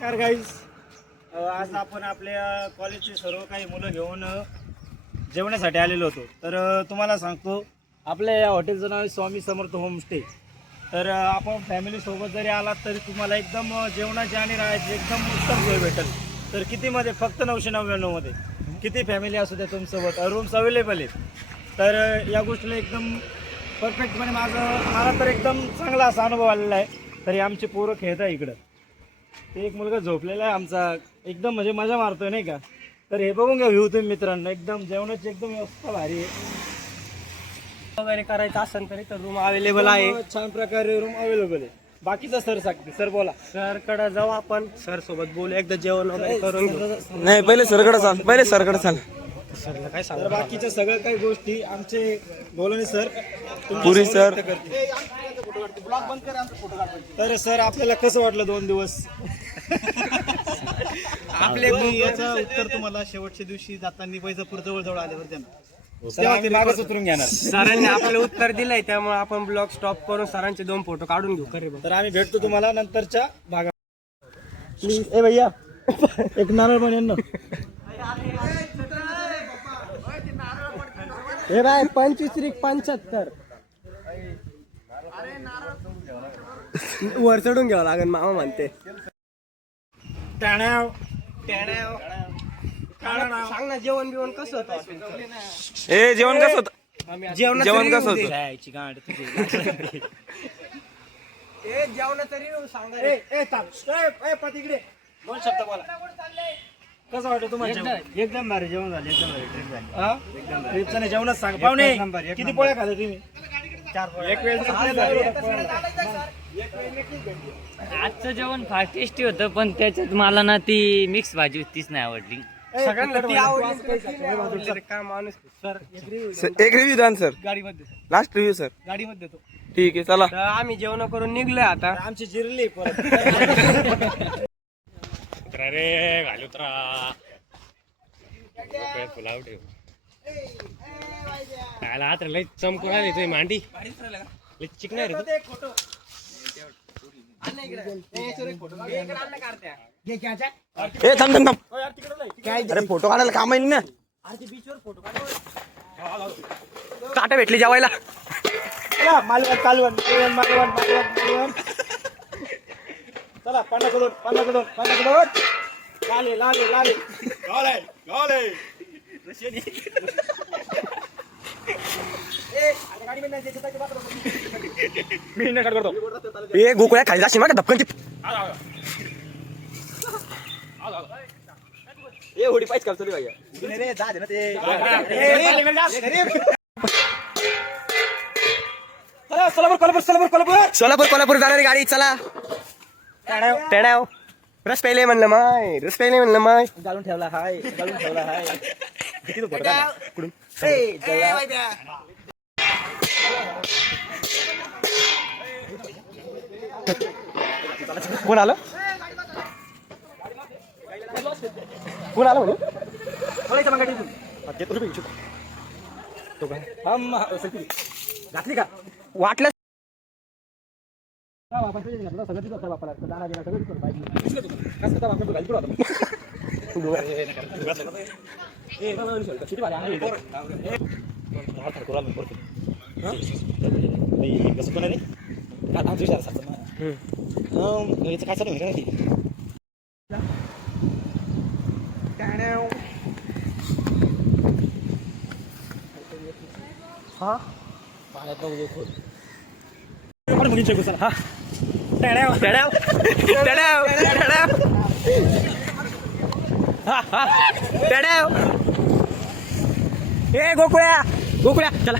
नमस्कार गाईज, आज आपण आपल्या कॉलेजचे सर्व काही मुलं घेऊन जेवण्यासाठी आलेलो होतो. तर तुम्हाला सांगतो, आपल्या या हॉटेलचं नाव आहे स्वामी समर्थ होमस्टे. तर आपण फॅमिलीसोबत जरी आलात तरी तुम्हाला एकदम जेवणाची आणि राहायची एकदम उत्तम सोय भेटेल. तर कितीमध्ये? फक्त 999मध्ये. किती फॅमिली असू द्या तुमच्यासोबत, रूम्स अवेलेबल आहेत. तर या गोष्टीला एकदम परफेक्टपणे मला तर एकदम चांगला असा अनुभव आलेला आहे. तरी आमचे पोरं खेळत आहे इकडं. ते एक मुलगा झोपलेला आहे आमचा, एकदम म्हणजे मजा मारतोय नाही का. तर हे बघून घ्या व्ह्यू तुम्ही मित्रांनो, एकदम जेवणाची एकदम व्यवस्था भारी आहे. वगैरे करायचं असेल तरी तर रूम अवेलेबल आहे. छान प्रकारे रूम अवेलेबल आहे. बाकीचा सर सांगते, सर बोला. सर कडे जाऊ आपण, सर सोबत बोलू, एकदा जेवण वगैरे करून घेऊ. नाही, पहिले सरकडे चाल, पहिले सरकडे चाल. सरला काय सांग. तर बाकीच्या सगळ्या काही गोष्टी आमचे बोलणे सर पुरी सर. तर सर आपल्याला कसं वाटलं 2 दिवस? आपले याचं उत्तर तुम्हाला शेवटच्या दिवशी जाताना वैजापूर जवळ आल्यावर देणार. सर आम्ही मागच उतरून घेणार. सरांनी आपलं उत्तर दिलंय, त्यामुळे आपण ब्लॉग स्टॉप करून सरांचे 2 फोटो काढून घेऊ. खरे तर आम्ही भेटतो तुम्हाला नंतरच्या भागात. प्लीज ए भैया एक नारळ पण यांना. हे बाय 25-75 वर चढून घ्यावं लागेल, मामा म्हणते. टाण्याव सांग ना, जेवण बिवण कसं होतं? ए जेवण कसं होतं? जेवण जेवण कसं होतं? जायची गाठ तुझी. जेवणाचा रिव्ह्यू सांगा. ए थांब. ए पतिकडे 2 शब्द बोला. कसं वाटलं तुम्हाला जेवण? एकदम भारी जेवण झालं, एकदम भारी ट्रिप झाली. हा? ट्रिपचं नाही, जेवणच सांग. पाहुणे एक किती नंबर. पोळ्या खाल्ल्या तुम्ही? 4 पोळ्या. एक वेळ आजचं जेवण फार टेस्टी होतं, पण त्याच्यात मला ना ती मिक्स भाजी तीच नाही आवडली. सगळ्यांना ती आवडली. काय माणूस. सर एक रिव्ह्यू द्या ना सर, गाडीमध्ये लास्ट रिव्ह्यू सर. गाडीमध्ये देतो. ठीक आहे, चला. तर आम्ही जेवण करून निघलोय आता. आमची जिरली परत. अरे घालू फुलाव ठेव खायला हात लय चमकून आली तुझी मांडी, लय चिकन रे तू. ए थांब थांब थांब. अरे फोटो काढायला काम आहे ना. काटा भेटली जेवायला. मालवण. चला 50 लाले. मी नकार करतो. ए गोकुळ्या खाली जाशील ना धपकन. ए होडी पाहिजे करतो रे भैया. रे जा दे ना ते. सोलापूर जाणारी गाडी, चला. टेण्याव रस पहिले म्हणलं माय. घालून ठेवला हाय. किती तो कुठून? कोण आलं म्हणे? घातली का? वाटलं कसं कोणा रे काय चालू आहे? हा ए गोकुळ्या चला.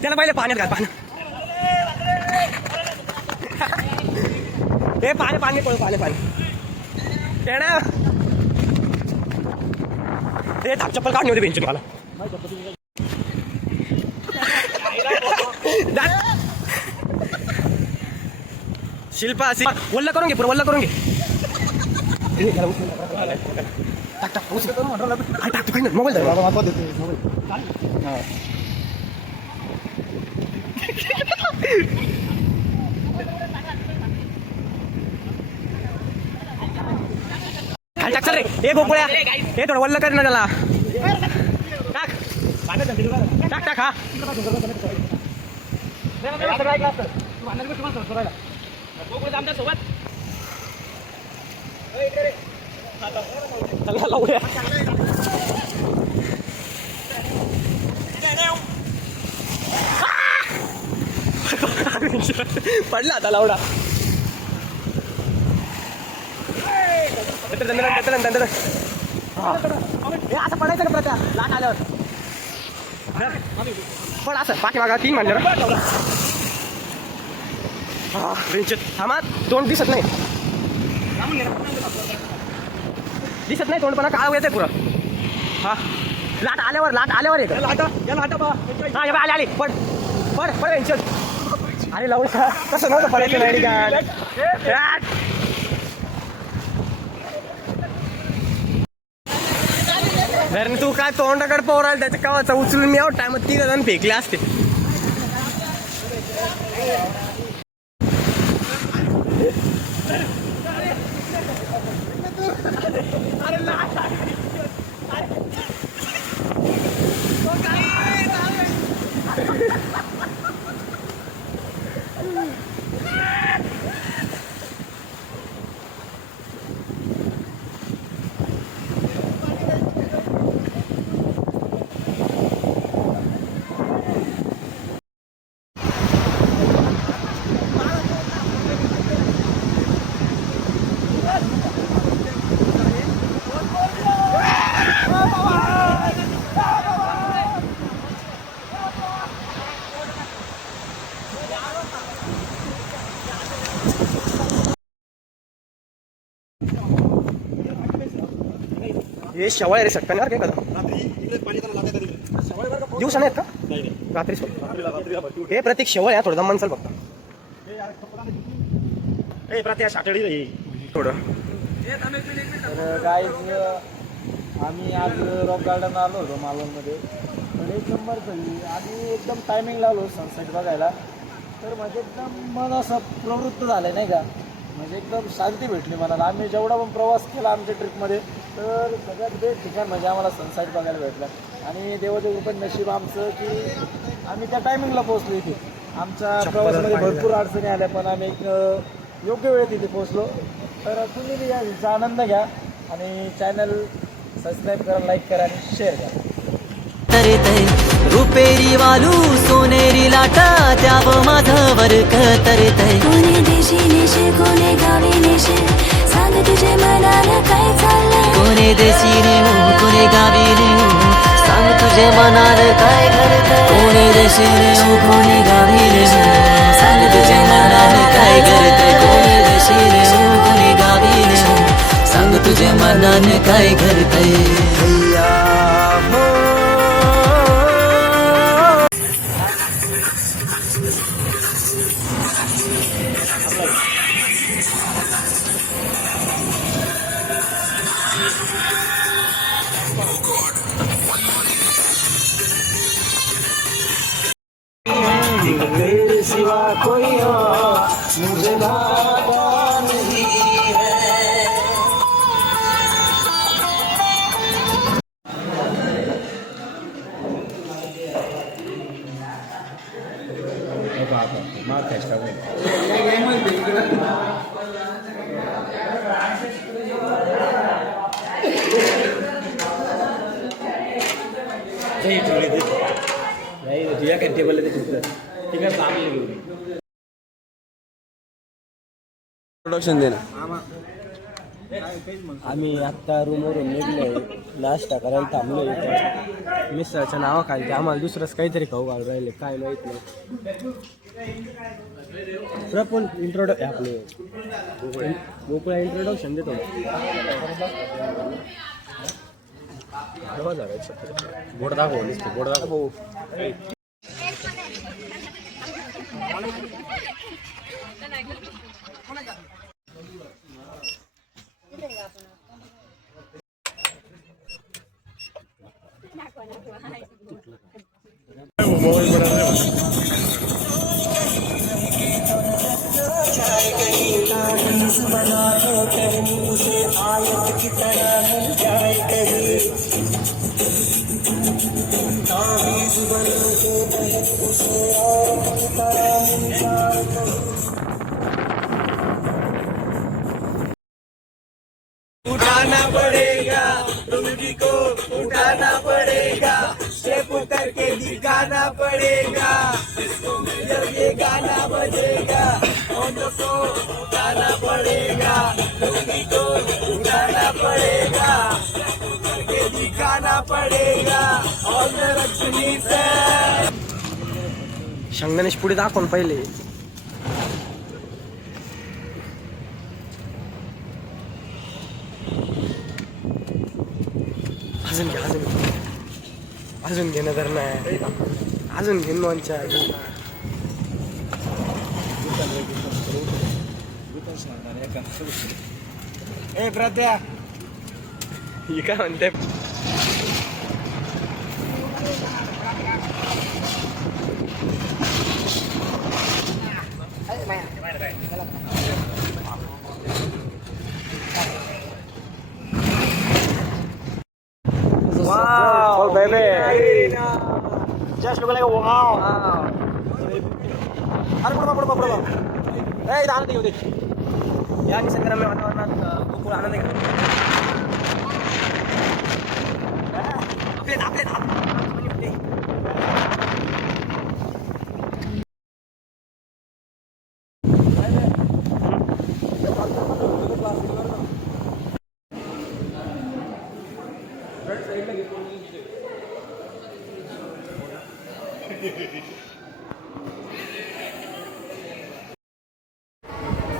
त्याला पहिले पाण्यात घाल. पाणी टेण्याव. ए धाप चप्पल काढून होते बेंच मला. शिल्पा वल्ल करून घे. मोबाईल हे गोकुळ्या हे थोडं वल्ल कर ना त्याला टाक टाक टाक हा चला लावूया पडला आता लावडा असं पडायचं का प्रथा लाट आल्यावर पण असं पाठीमागा 3 म्हणलं हा थांबा तोंड दिसत नाही तोंड पण काळ येते पुरं हा लाट आल्यावर येतं हा हे आले पड पड पड अरे लावू कसं नव्हतं पडायचं नाही का तू काय तोंडाकडे पोराल त्याच्या कावाचा उचलून मी आहोत टायमात 3 जण फेकले असते हे शेवाळ रे सटकणार काय कदा दिवसा नाहीत का रात्री हे प्रत्येक शेवळ या थोडं दमन चल फक्त थोडं गाईज आम्ही आज रॉक गार्डन आलो होतो मालवणमध्ये तर 1 नंबर झाली आणि एकदम टायमिंग लावलो सनसेट बघायला तर म्हणजे एकदम मन असं प्रवृत्त झालं नाही का म्हणजे एकदम शांती भेटली मनाला आम्ही जेवढा पण प्रवास केला आमच्या ट्रिपमध्ये तर सगळ्यात बेस्ट ठिकाण म्हणजे आम्हाला सनसेट बघायला भेटला आणि देवाचं पण नशीब आमचं की आम्ही त्या टायमिंगला पोहोचलो इथे आमच्या प्रवासामध्ये भरपूर अडचणी आल्या पण आम्ही एक योग्य वेळेत इथे पोहोचलो तर तुम्ही बी या हिचा आनंद घ्या आणि चॅनल सबस्क्राईब करा लाईक करा आणि शेअर करा तरतय रुपेरी वालू सोनेरी लाटा त्याव माझं वर्क तरतय कोणी देशी नेशे कोणी गावी नेशे सांग तुझे मनाला काय चाललंय कोणी देशी नेऊ कोणी गावी नेऊ सांग तुझे मनाला काय करतय कोणी देशी नेऊ कोणी गावी नेऊ सांग तुझे मनाला काय करतय कोणी देशी नेऊ कोणी गावी नेऊ सांग तुझे मनाने काय करतय मेरे सिवा कोई और मुझे भागा नहीं है तुझ्या काय टेबल तिकडे चांगले घेऊन प्रोडक्शन दे ना आम्ही आत्ता रूमवरून निघलोय नाश्ता करायला थांबलो इथं मिसळच्या नावाखाली आम्हाला दुसरंच काहीतरी खाऊ घालून राहिले काय माहित नाही प्रफुल आपले गोकुळा इंट्रोडक्शन देतो बोर्ड दाखव बोर्ड दाखव बना लो कहनी उसे आयत की तरह उठाना पड़ेगा रुंगी को, उठाना पड़ेगा स्टेप करके दिखाना पड़ेगा, जब ये गाना बजेगा होठों को उठाना पड़ेगा, रुंगी को उठाना पड़ेगा, करके दिखाना पड़ेगा और लक्ष्मी से शंगनेश पुढे दाखवून पहिले अजून घे अजून घेणं तर नाही अजून घेऊन लोणच्या ए प्रत्या ही काय म्हणते Wow, baby. Just look like a wow. अरे पडवा ए इथं आनंद घेऊ दे या निसर्गरम्य वातावरणात गोकुळ आनंद घ्या आपले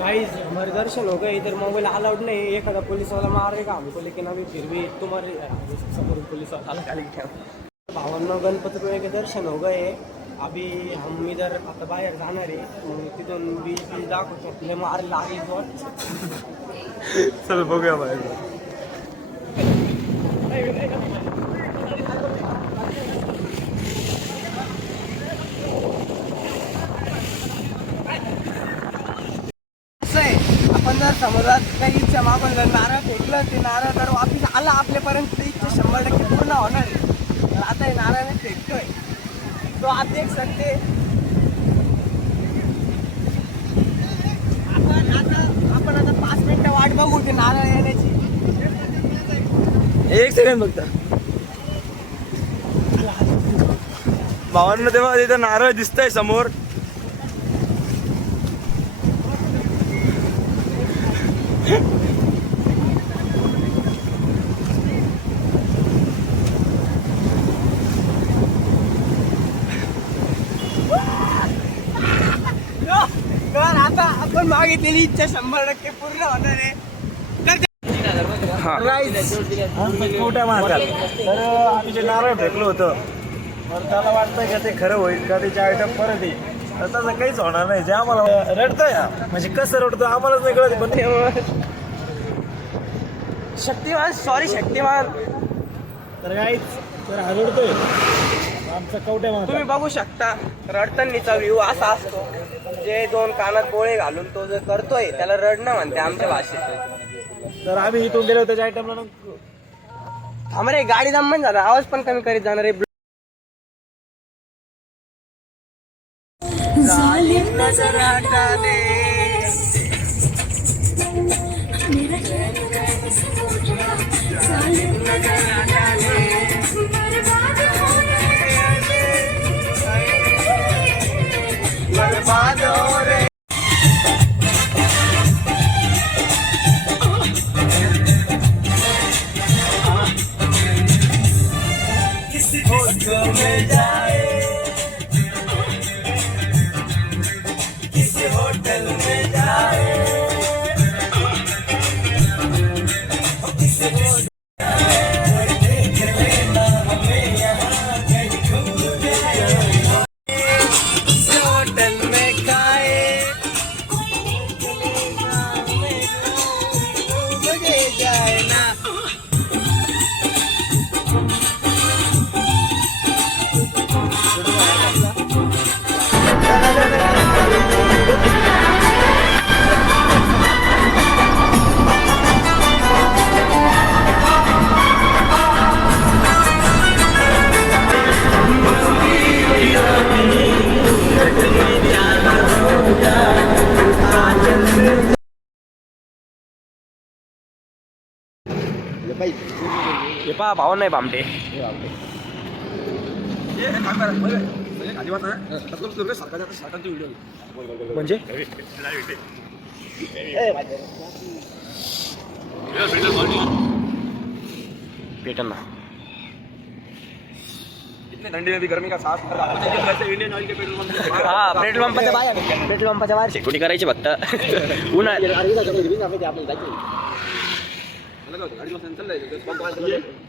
गाइस हमारे दर्शन हो गए इधर मोबाइल अलाउड नहीं एक आधा पुलिस वाला मारेगा हमको लेकिन अभी फिर भी तुम्हारे समोर पुलिस वाला खाली भावांना गणपतीपुळे के दर्शन हो गए अभी हम इधर आता बाहेर जाणार आहे मग तिथून बीच दाखवतो आपले मार लागेल चल बघूया बाहेर. आपण जर समुद्रात काही इच्छा मागून जर नारळ फेकलं ते नारळ जर वापिस आला आपल्यापर्यंत ते इच्छा 100% पूर्ण होणार आहे. तर आता हे नारळ फेकतोय तो आप देख सकते आपण आता 5 मिनिटं वाट बघू ते नारळ येण्याची. एक सेकंड फक्त भावांना तेव्हा तिथं नारळ दिसतंय समोर. तर आता आपण मागितलेली इच्छा 100% पूर्ण होणार आहे. मोठ्या महाकाल तर आम्ही जे नारळ फेकलो होतं तर त्याला वाटतं का ते खरं होईल का त्याचे आयटम परत येईल तर तसं काहीच होणार नाही. जे आम्हाला रडतंय म्हणजे कसं रडतं आम्हालाच नाही कळत पण शक्तिमान तर काहीच तर हा रडतोय आमचा कवट्या महाकाल. तुम्ही बघू शकता रडतानीचा व्ह्यू असा असतो. जे 2 कानात बोळे घालून तो जे करतोय त्याला रडणं म्हणते आमच्या भाषेत. तर आम्ही इथून गेलो त्याच्या आयटमला आम्हाला गाडी दमन झाला आवाज पण कमी करीत जाणार आहे. जालिम नजर हटा दे मेरा चैन कैसे उठ रहा, जालिम नजर हटा दे बर्बाद होने दे, बर्बाद हो रे. होटल में खाए हे पहा भावन नाही बामटे म्हणजे पेटन ना हा पेट्रोल पंपाच्या बाहेर पेट्रोल पंपाच्या बाहेर शेकोटी करायची फक्त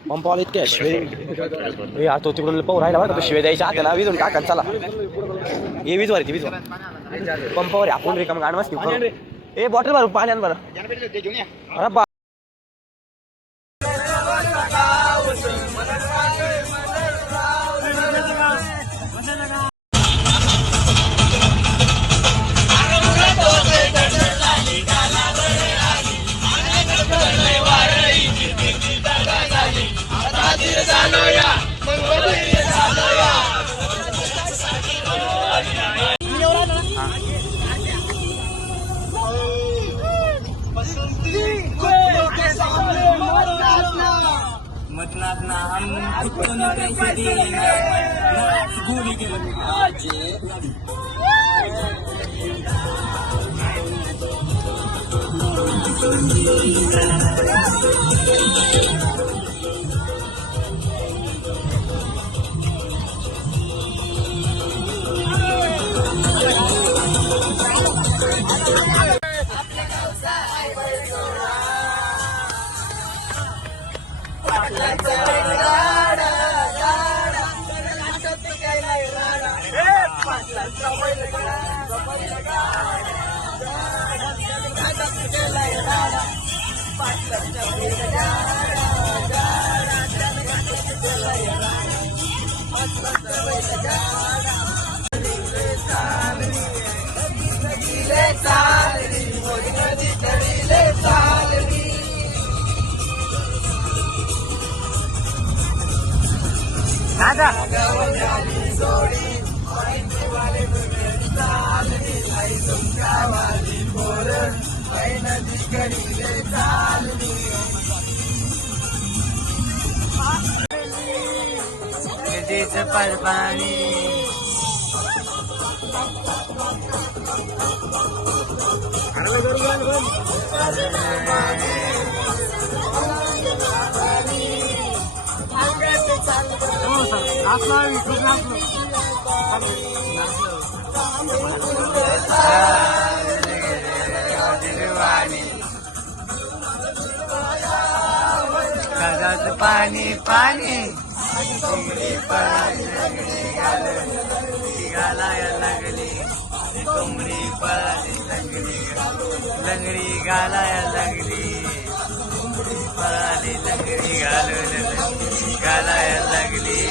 पंपावाला इतके शिवे तो तिकडून पाहू राहिला बरं तो शिवे द्यायच्या हात ना विजून टाका चला हे वीज वर वीज पंपावर आपण रिकाम गाड मस्त ए बॉटल भरू पाण्यान बरं अरे बा पाणी पाणी घालायला लागली कोंबडी पळाली लंगडी घालायला लागली पळाली लंगडी घालायला लागली